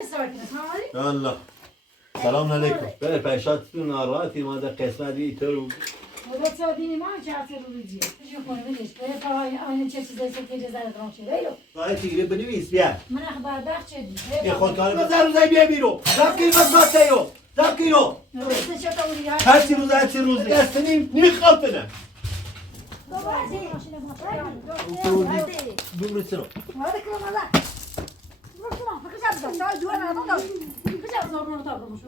الله سلام علیکم. بله پیشاتتون ناراحتی ما در قسمت تو ولی تو دینی ما چهار روزیه. چه کنیم بهش؟ به فرای آن چه چیزی است که جزر درام شده. ویلو. باید تیگه بنویس بیا. من اخبار بخش دی. این خودکار بزن روزی بیا بیرو. زبکی بس یو. زبکی رو. روزی چه تا ولی هر چی روزی دستنیم میخوابتنه. دوباره سرو. هذا كلام هذا. شنو؟ فكرت أبدا. تعال جوا أنا أبدا. فكرت أبدا أقول لك مش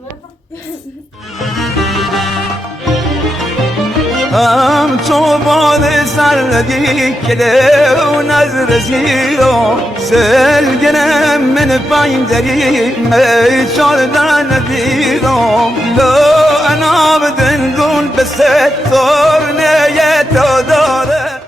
همچو باد سردی کله و نظر زیرو سلگنم من پایندری می چاردن دیرو لو انا بدندون به ستور نیت داره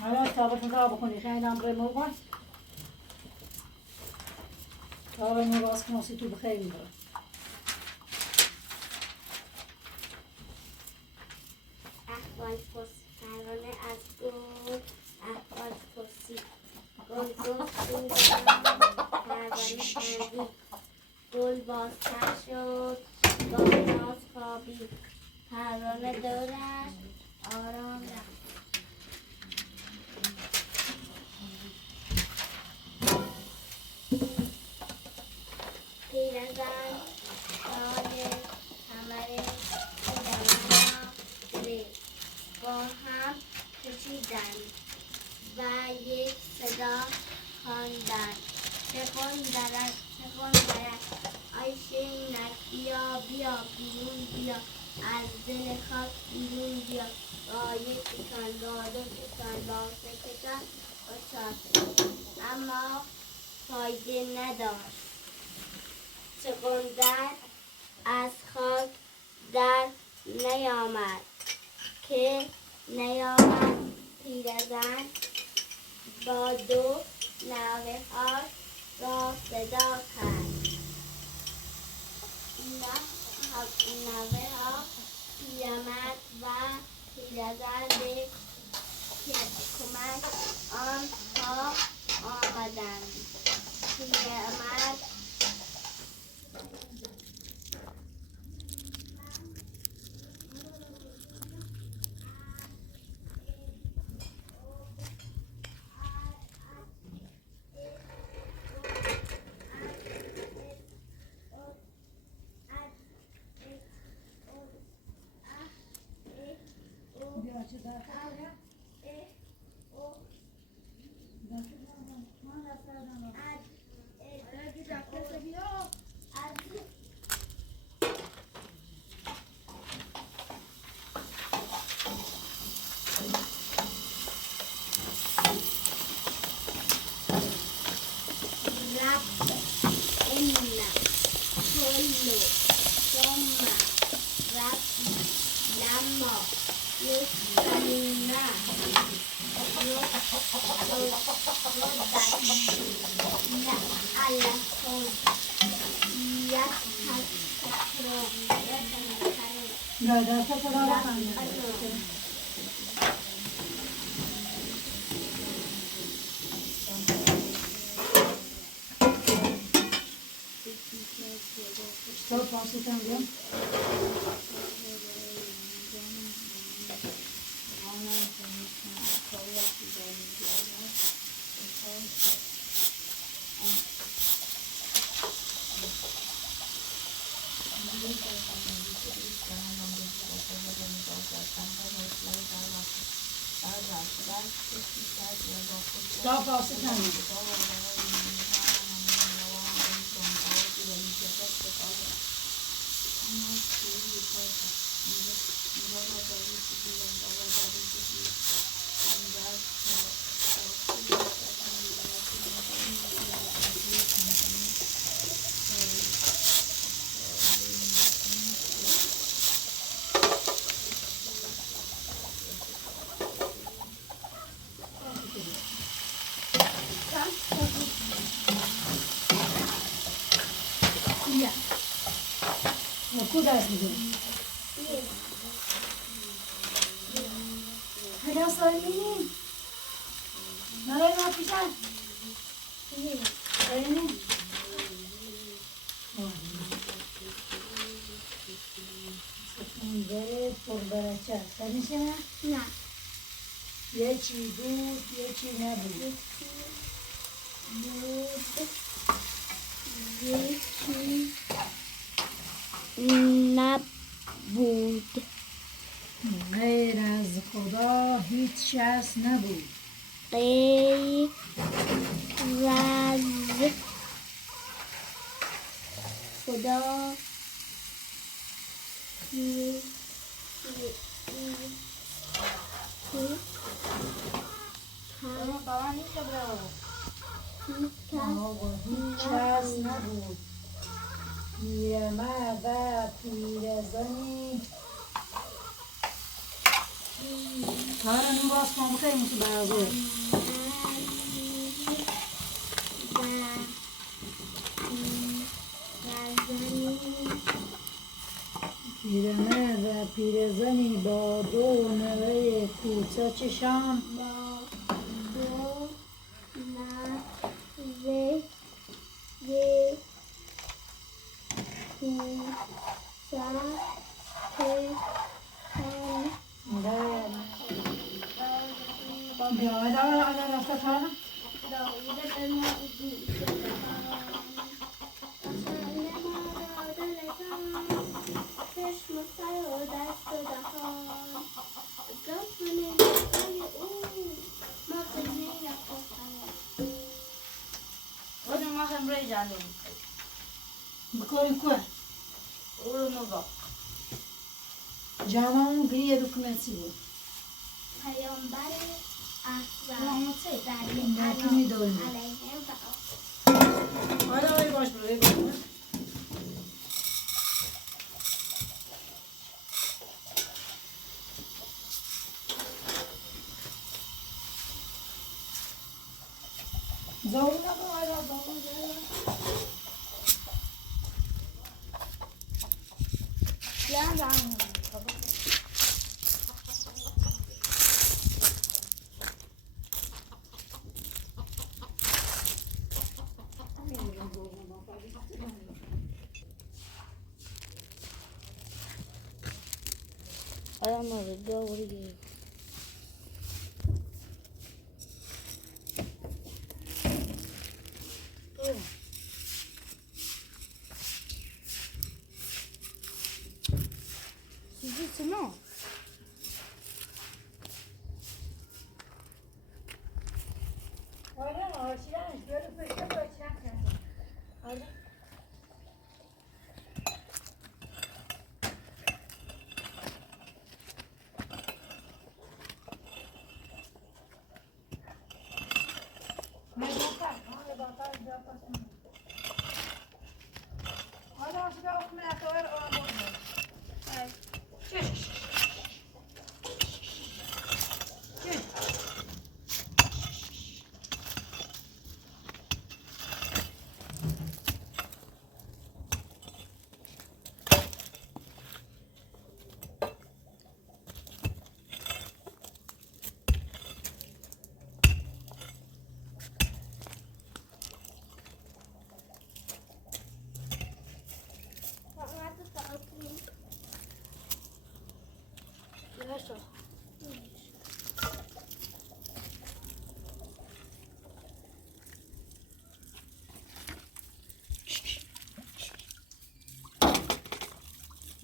حالا صابتون کار بکنی خیلی هم برای موقع کار موقع از کنسی تو بخیر میبره احوال پرسی پرانه از گل احوال پرسی گل گل پرانه کندی گل بازتر شد گلناز خوابید پرانه دورش آرام رفت پیرزن سال کمر پیرزن با هم کشیدند و یک صدا خواندند چکن درک آی شیرینک بیا بیا بیرون بیا از دل خاک بیرون بیا رایه کشان دادو کشان باسه کشان باشد اما فایده نداشت چقدر از خاک در نیامد که نیامد پیرزن با دو نوه ها را صدا کرد نوه ها پیرمرد و پیرزن به کمک آنها آمدند پیرمرد از نه دست خدا را کنه تو پاسیتم بیم تو پاسیتم بیم کودک میگیم هلا سالمين نرى ما في شيء هنا بره پر برچه تنیشه نه یکی بود یکی نبود یکی نبود غیر از خدا هیچ کس نبود غیر از خدا هیچ کس نبود پیرمرد و پیرزنی کارنو باز کن بخیر موسو برازه پیرمرد و پیرزنی با دو نوه کوچکشان بکنی که جامعون گریه دکمتی بود پیامبر نکنی دولمه حالا بایی باش بایی باش زاوی نکن آیدا زاوی I'm gonna go again. C'est non.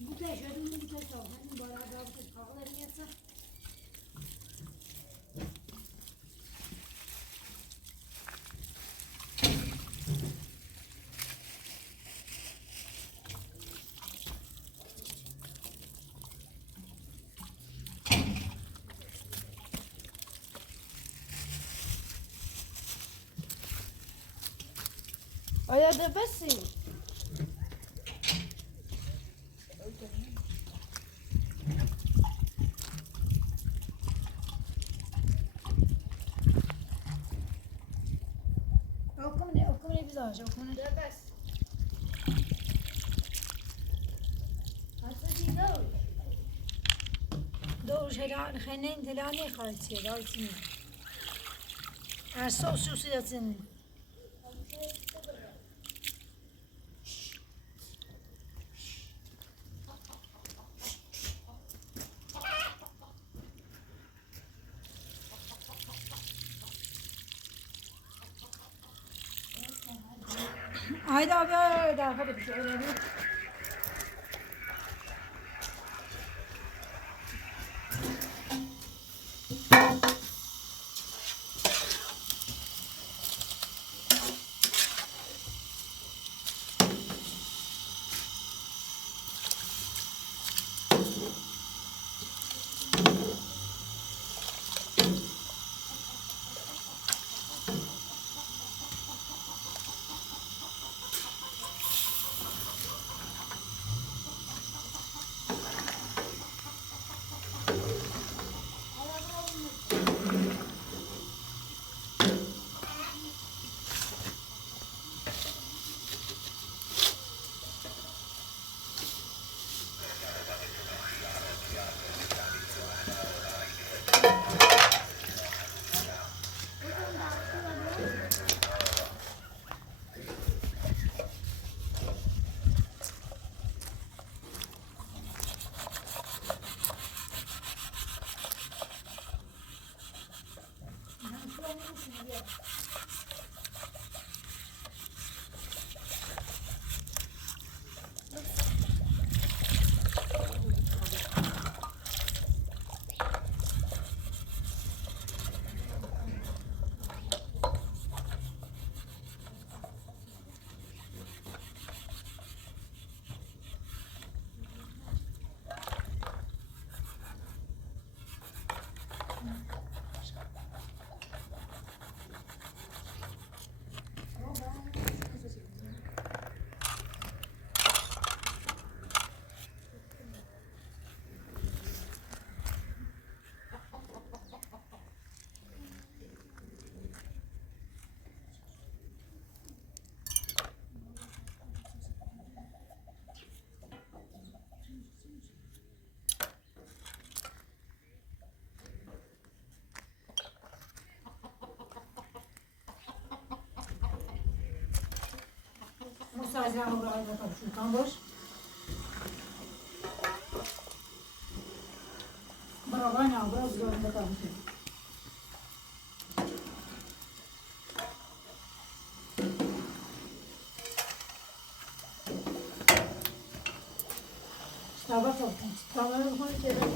Bu da şöyle bir de çok. Benim bu arada bu kavgaları yatsa. Olha da bacia. Okum ne güzel. Okum ne Da bacia. Nasıl değil o? doğru şeyler hemen telane kalçıyor. Dalsın. Sos yatsın. Haydi abi hadi bir şey öyle. Sadece buraya da kapışırken boş. Bravo ne biraz zorunda kalmışım. Stava toplam. Stava koyacağım.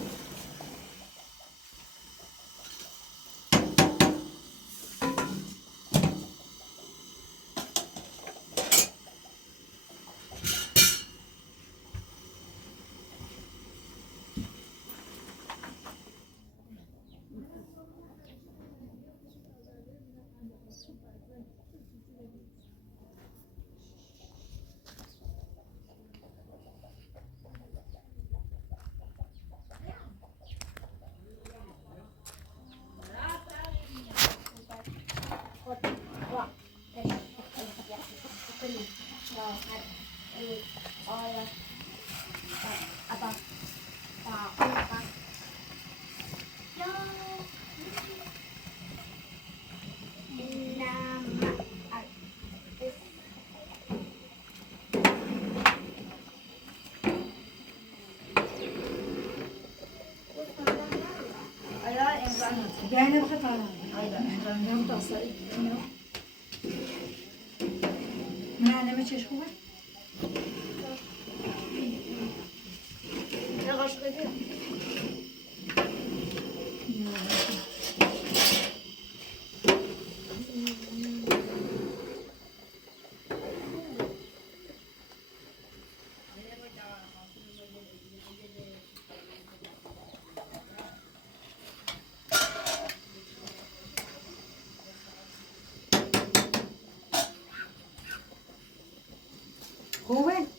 Yani bu kadar. Ben de asla yok. Ne anneme çeşme var? بگیر. خوبه؟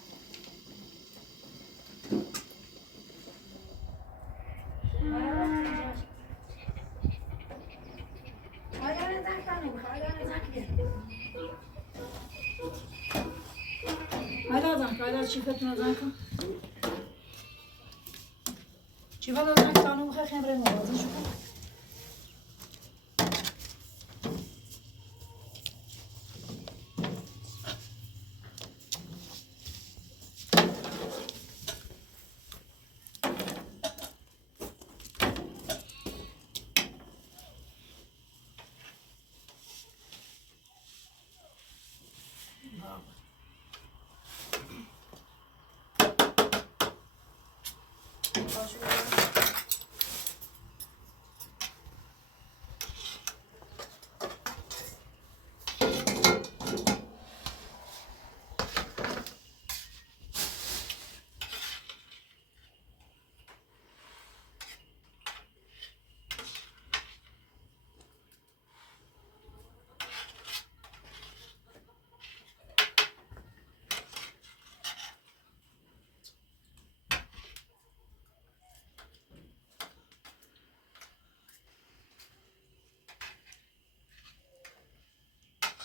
حالا چیفتون زن کن چیفت زن کانو بخواه خمره موازی شو کن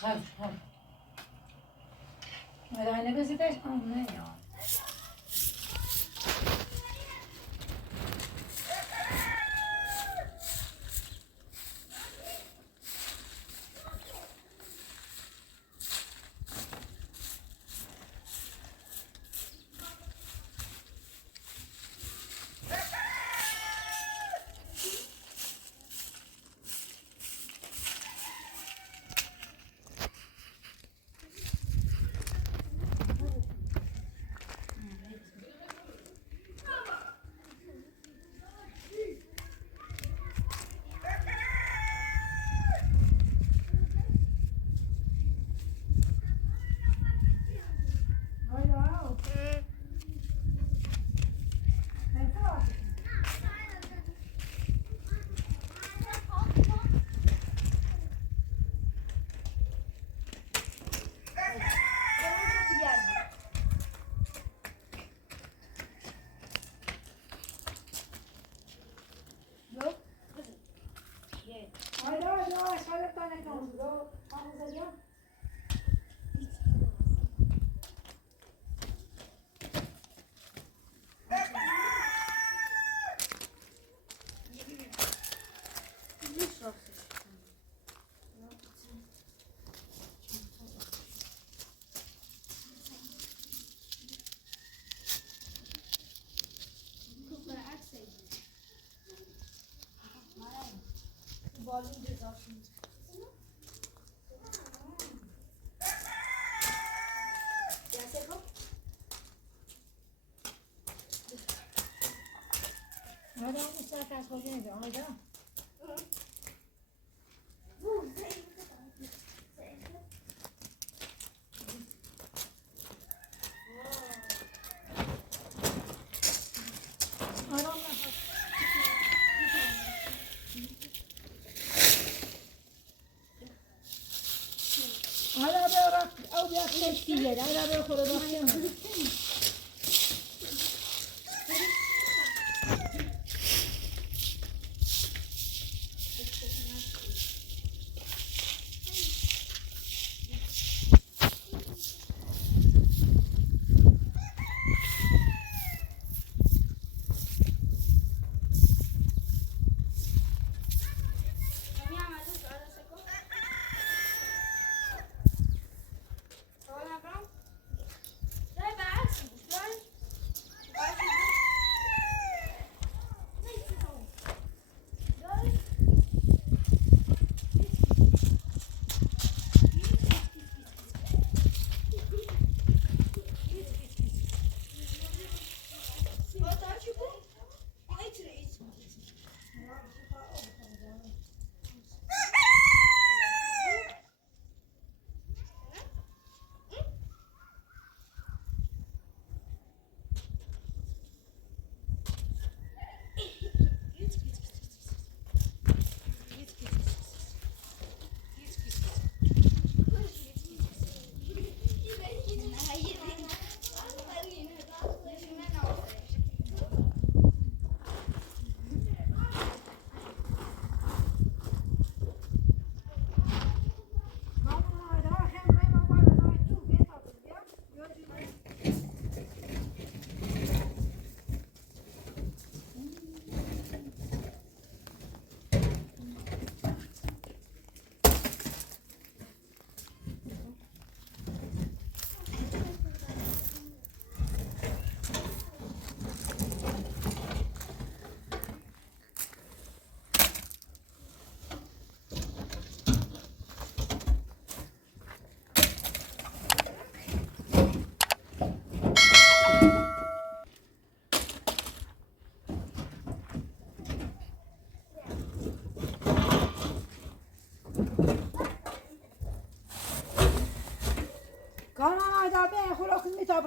خب مدaynı bezide anlıyor. Hadi onu istersen koyun edin. Hadi. Hala bir o bir seçtiler. Hala bir korumak yok.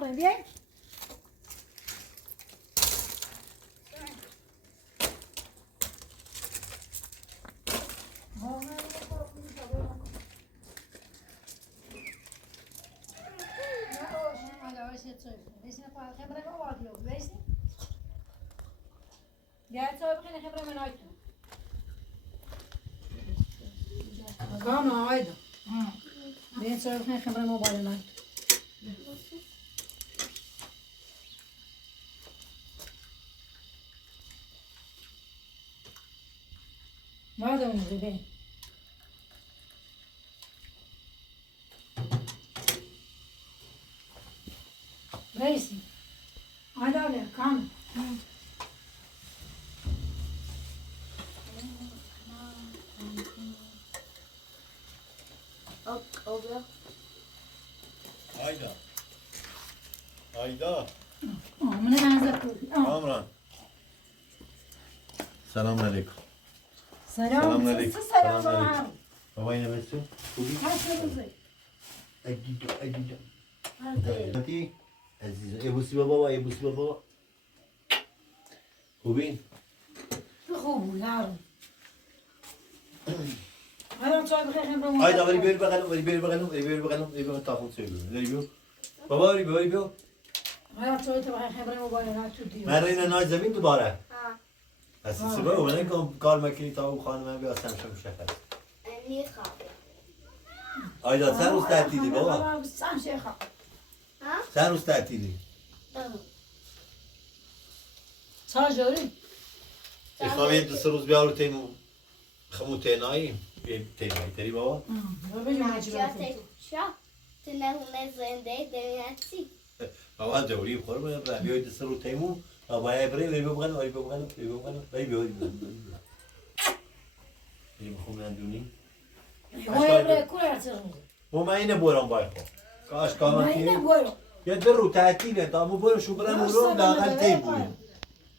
بخوریم بیاین. Gel çay bakayım hemen hemen aytın. Tamam haydi. Ben çay bakayım hemen mobilden aytın. Nerede önce ben? Reisim. Haydi öyle kan. Oldu. Hayda. Hayda. Bunu benzer koy. Kamran. Selamünaleyküm. Selam. Selamünaleyküm. Selam. Selamünaleyküm. Baba yine besliyor. Bugün. Kaçlarınızı? اديدو Hadi. Aziz. Ebusi baba, Ebusi baba. Kubin. خوب yarın. Hayır çay bakayım ben. Hayda veri bir bakalım, veri bir bakalım, veri bir bakalım, veri bir bakalım. Takım söylüyorum. Veri bir. Baba veri bir, veri bir. Hayır çay bakayım ben mobilden aytın diyor. من رأينا ناي زمین دوباره ها اساسی با اون که کار مکنی تا اون خانم من بیاد سمشم مشخص میخوام. آیدا سر روز تعطیلی بابا Sen şey kal. ها سر روز تعطیلی Çay جوری. اخوام یه دو سه روز بیارو تیمو خمو تینایی تینایی تری بابا ببینیم چی شا تنهونه زنده دنیاتی. بابا دوری بخور باید بیای دو سه روز تیمو باید بری وی ببغن وی ببغن وی ببغن وی بیای وی بخوام ندونی Oya kurar çırmızı. و من اینه برام باید خب کاش Ben کامنتی yine boyum. یه در رو تعطیله تا مو برو شکران اونو لاغل تی بویم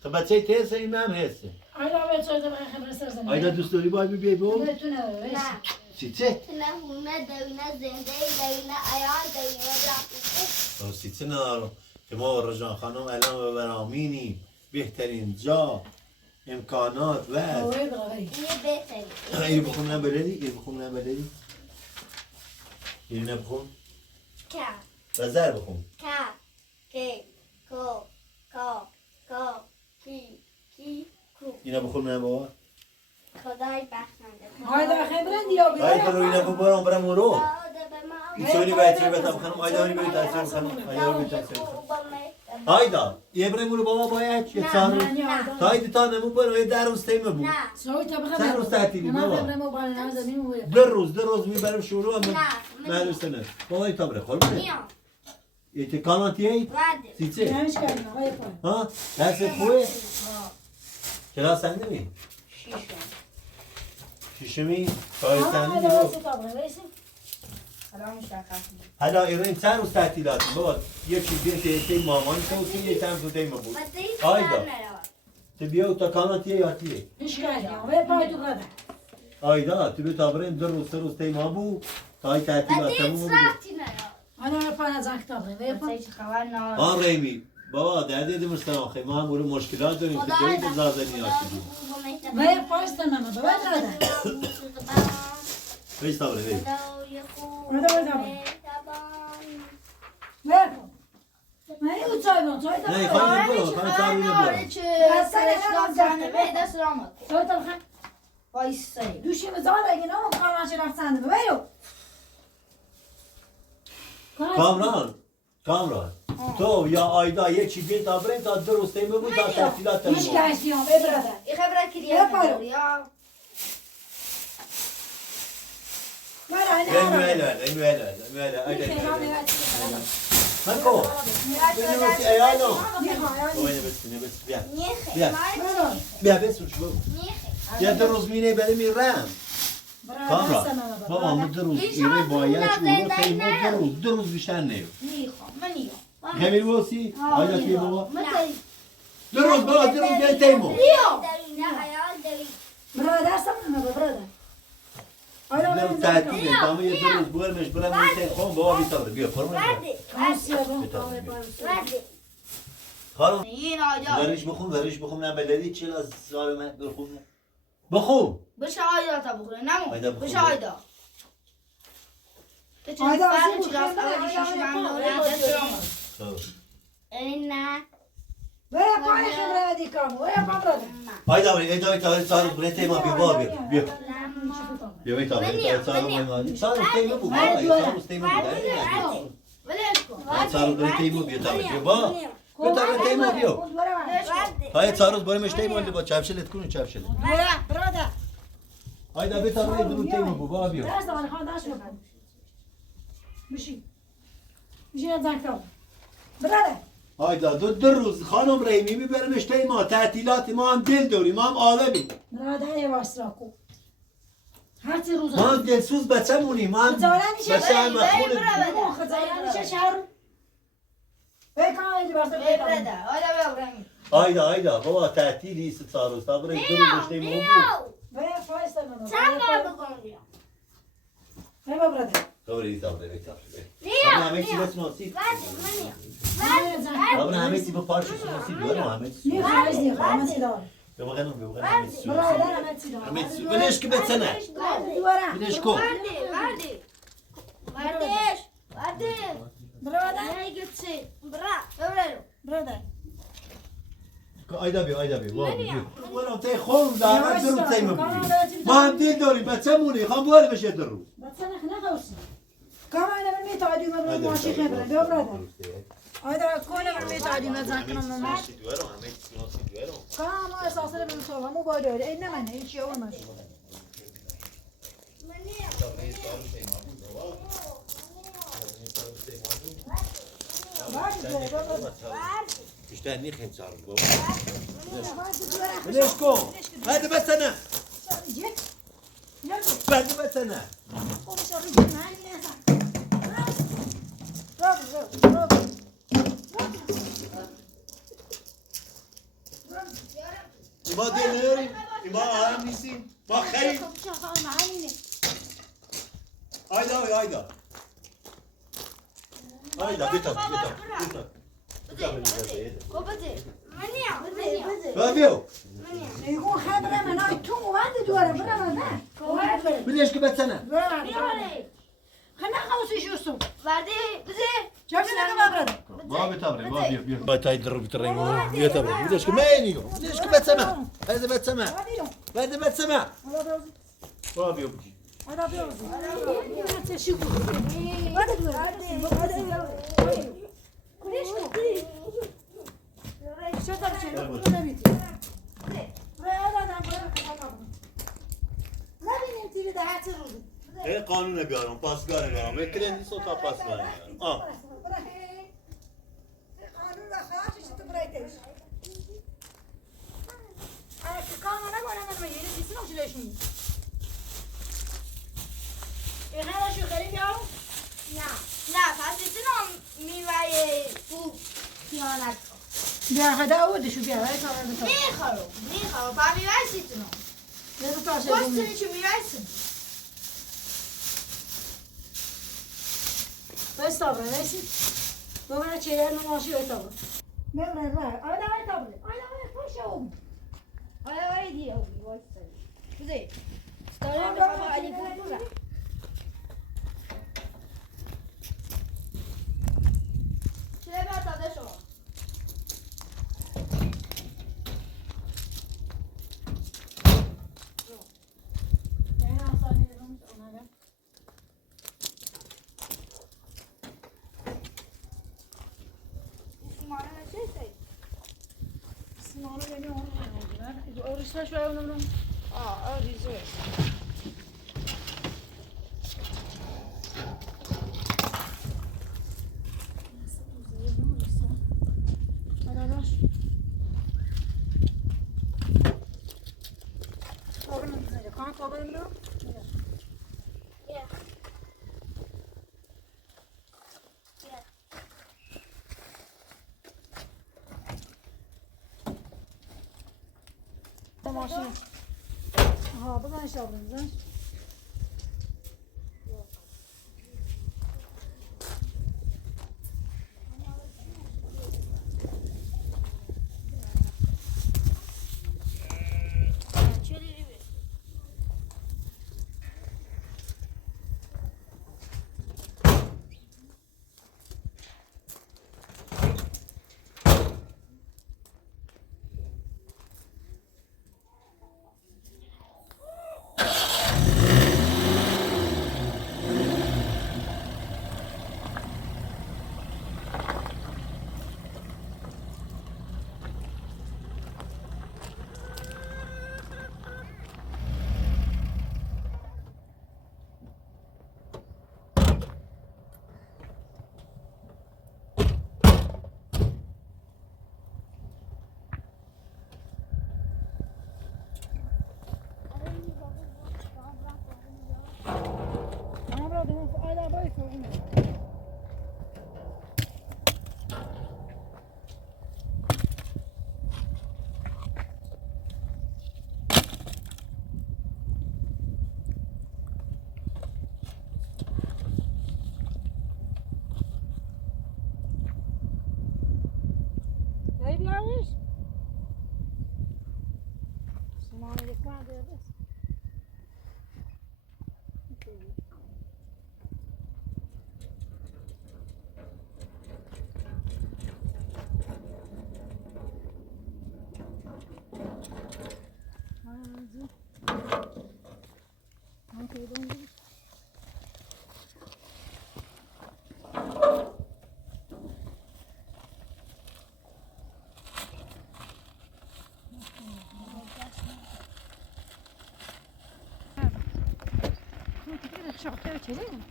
خب بچه تی سه این هم هسته Ayda ve çay bakayım hemen sersen. آیدا دوست داری باید بیای بو Ne tune öyle. نه سیچه تنهونه دنیا زنده دنیا ایال دنیا رفته. سیچه ندارم که ما رجان خانم الان به برامینی بهترین جا امکانات و Oya bırakayım. یه بهتری. اینو بخون نبردی اینو بخون نبردی اینو نبخون کا و زر بخون کا کی کو کا کا کی کو. اینو بخون نبا خدای بخشنده. Hayda bakayım ben diyor. آیدا رو اینو برام برام رو داده به ما. میتونی بچه بتام خانم آیدا رو بری تاثیر خانم آیدا رو بری تاثیر آیدا یه بریم رو بابا باید یه چهار روز تا ایدی تا نمو برو یه در روز تیمه بود Soy tabaka. Sen ruh tatili Ben baba. hemen mobilden zamin boyum. در روز میبرم شروع هم مدرسه نه بابا این تابره خور بره میام. یه کاناتیه ای وعده. سیچه Neymiş geldin havaya koy. ها درست خوبه کلاس سنده شیشمی کار سنده Hayda بابا ve tabaka. Neyse. سلام مشخصی. حالا این چند روز تعطیلاتی بابا یکی بیه که یکی مامان تو یه چند روز تیمه بود آیدا تو بیا تا کاناتیه یا تیه Hiç geldin havaya koy tu kadar. آیدا تو به تابره در روز سه روز تیمه بود تا های تعطیلات تموم بود Ana yapana zak tabaka. Ve yapana. خبر نه. آن ریمی بابا در دیدی مستماخی ما هم برو مشکلات داریم که جایی که زازنی هستی Ve yapana istemem. Ve nerede? بیش تابره بیش Ver. Ne uçay mı? Soy tabaka. نه خواهی برو خواهی تابره برو Soy tabaka. Düşümü zor egin ama karmaşa rafsandı mı? Ver yok. کامران تو یا آیدا یکی بیه تابره تا درست تیمه بود تا تعطیلات تموم Hiç بود gelmiyor. Ve brother. Ver anne. امیاله مکو بینیم که ایالو باید بسونه بس بیا بیا بسون شو یا در روز مینه بله میرم کامران بابا ما در روز ایره باید اونو تیمه در روز بیشتر نیو خمیر بوسی آیدا توی بابا در روز بابا در روز بیای تیمو Brother sana mı brother? بیام تعطیله تمام یه دو روز برمش برم میتونم خون بابا بیتاره بیا فرمان خانم این آیدا ورش بخون نه بلدی چی از سوال من بخون بخون بشه آیدا تا بخوره نمو آیدا بخون. بشه آیدا آیدا فرق از چی راست اولی شیش من این نه ویا پای خبره دی کامو ویا پامرد آیدا ولی ایدا سال برنته ما بیا بیا بیا بیتاره سال تیمو بو سال تیمو بو ولش کن سال تیمو بیا تا با بیتاره تیمو بیا های سال برمش تیمو با چاپشلت کنه چاپشلت برادر آیدا بیتاره درو تیمو بو با بیا درس دارن خان داشت بکن میشی نزنکم برادر آیدا دو روز خانم رحیمی میبرمش تیما تعطیلات ما هم دل داریم ما هم عالمی برادر یواش را کو هر چه روز ما هم دلسوز بچه‌مونیم ما هم بچه هم مخمول خزایانش شهر بکن باشه برده آیدا ببرم آیدا بابا تعطیلی است سال است برای دو روز تیما بو ویا فایست من چند بار بکنم بیام ویا برادر دوری بیتاره بیا همه چی بس ناسید منیم همه چی با پارچه ناسید بیارم همه چی نی خواهش نی خواهش دار بیا بغنم همه چی برادر همه چی دار همه چی ولش که بتنه دوارم ولش کن وردش برادر نه گچی ببرم برادر آیدا بیا برو تی خون دارم درو تیما ما هم دل داریم بچه‌مونی خواهم بواره بشه در روز بچه نخ نخوشی کام انا میتادی من ماشی خبره بیا برادر آیدا کونه من میتادی نزن کنم ماش کام اساسا من تو همو باید این نه من این چی اون ماش بیشتر نیخیم سارم بابا ولش کن هده بسنه بده بسنه ما دل نداریم ما آرام نیستیم ما خیلی آیدا بیتا بیا يكون خبره من هاي تو وانت دوره برا ما بلش که بسنه خلنا خلص يشوفوا وردی بزه شوف لنا برا ما بتابري ما بيو با تاي درب تريمو بيتابري بلش که مانيو بلش که بسمه هذا بسمه هذا بسمه ما بيو هذا بيوزي هذا شو هذا دوره ليش شو ترى ايه قانون بیارم پاسگار بیارم میکنه صوت پاسگار بیارم قانون راخاش چه تو برایتش که قانون نگوانم من میگه چیزی نمیشه می این هر شو غریب یارو نه پس اتنام میوه خوب خیانت بیا هدا اودشو بیا ولی کارو بتا میخوام با میوه سیتنام نه تو تاشه کستونی چه میوه سن بس طبعا ماشي بابا چهار ماشي طبعا مبرر آیدا خوشم آیا دی او واسه بزه استارم بابا علی بابا چه بات داشو Orası şöyle onu. Arayacağız. Aralar. Oğlum bize kan kovalım mı? ماشین ها بزن شابرون aldım. Ayda boy sorun. Ne yapıyorsun? Zamanı yıkma diyoruz. Hadi. Okey, dondu. Çok geçelim mi?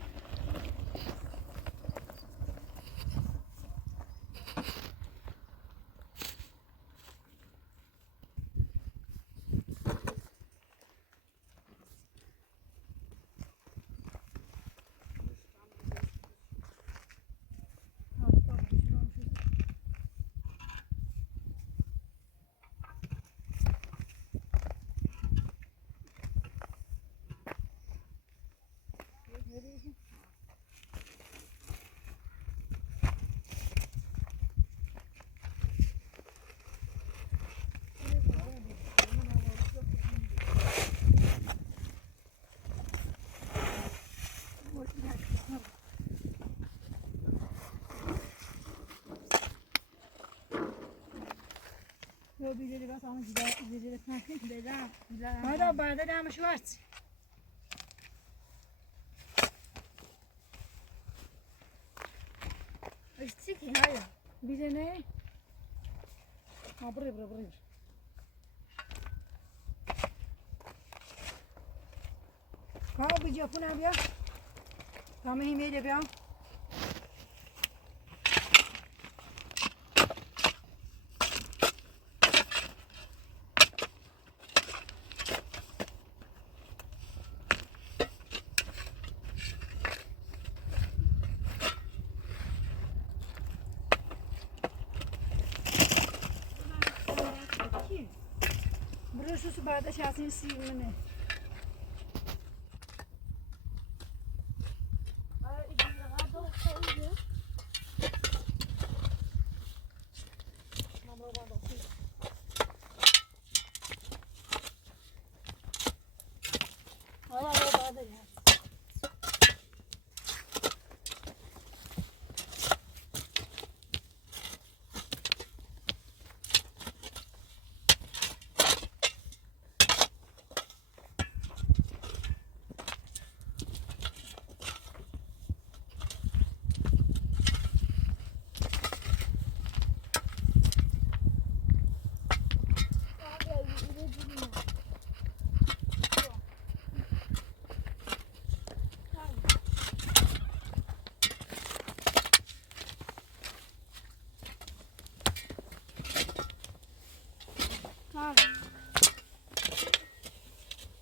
Böyle bir bak ama güzel kanka bela. Hadi barda damış var. İstik hayır. Bir de ne? Ha buraya. Kau bir Japon abi ya. Kami hime de ya. Burası su barda şahsın sivri.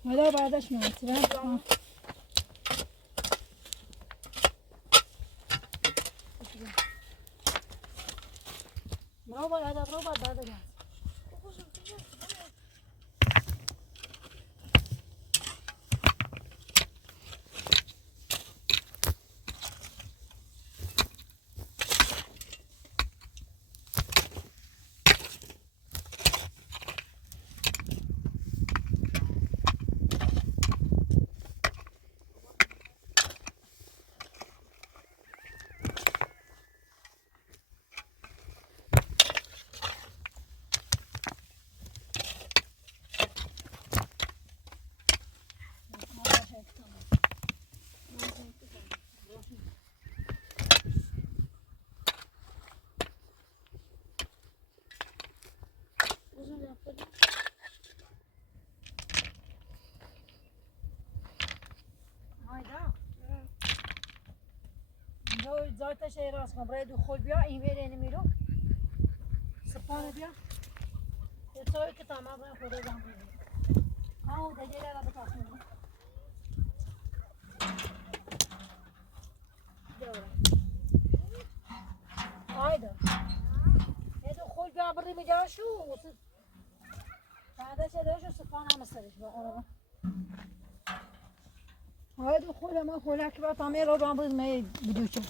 Hadi bardaş mı? Tamam. Bravo, hadi bravo barda gel. Zaten şey rasmı buraya dukul bia in vereni milo. Sıpanı bia. Yeter ki tamam ben koyacağım. Ha o da gel araba takmıyor. Haydi. Ne de kol bir abırı bir daha şu. Sada şeyde şu sıfana mı sarış bu araba. Haydi kol ama kol ki ben tamir oban bulmayı biliyorum.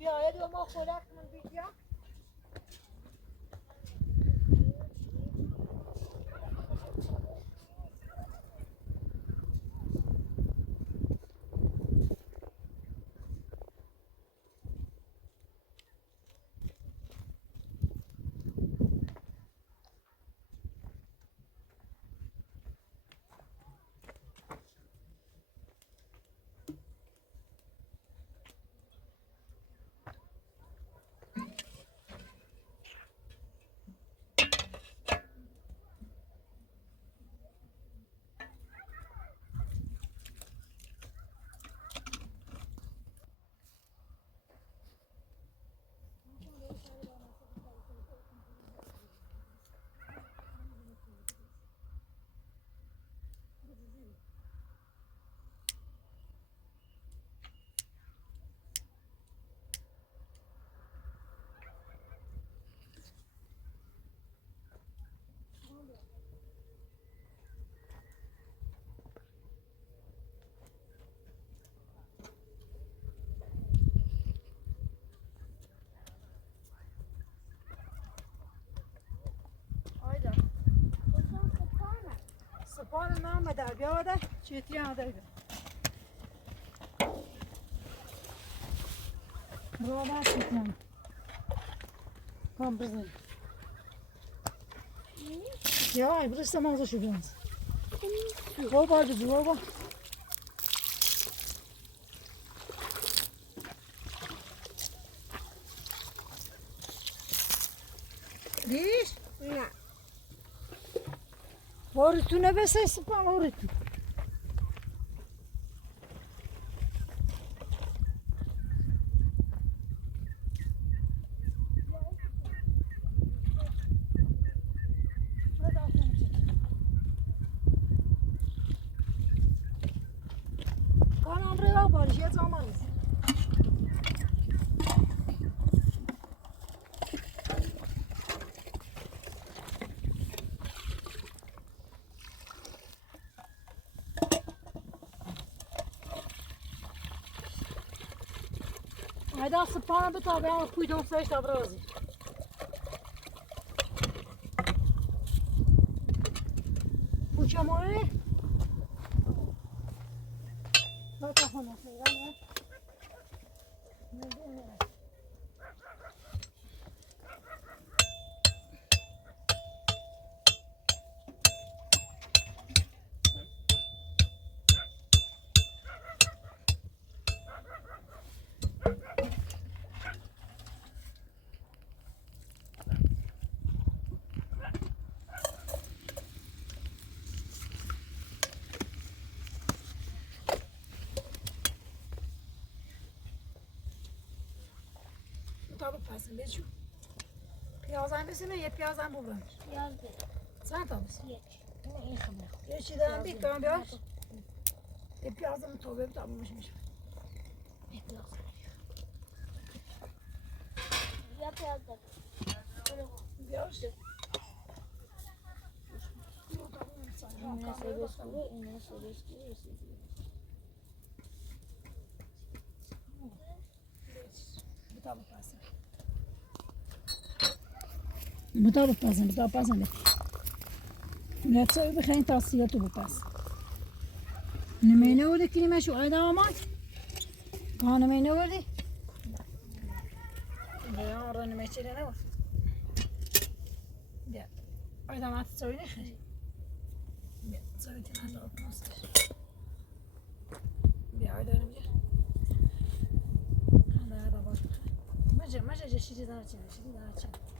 Bir ayda ama kol akımın bitiyor. Haydi. Sıfanı nama der bir arada çetiye der. Buradan sıkmam. Kom kızım. Ya burası da mağaza şu biraz. Baba dedi baba. Diş? Ne? Orası ne besesi pan orası. Kanal buraya var, şey zamanız. Hayda sıpana bir tabi ama kuydum sayış da biraz. Uçam oraya. Bak ona sayılan. Tabii pasın beçu. Piyazan besine ye piyazan bu ben. Yazdı. Sen tabii. Geç. Bunu iyi kabul. Geçiden bir tane bir aç. Piyazan tabii bir tabmışmış. Yap yazdı. Bir aç. İnne serbest kılıyor, inne serbest kılıyor. مطابق پسند مطابق پسند نه تصویر بخیر تصویراتو بپس نمینه بوده که نیمه شو آیده آمد ها نمینه بودی بیا آره نمه چیره نبود بیا آیده آمد تصویر نخیری بیا تصویر تیم هلا اپناستر بیا آیده نمیگه خنده هدا باش بخیر مجه چیزی داره چیزی داره چیزی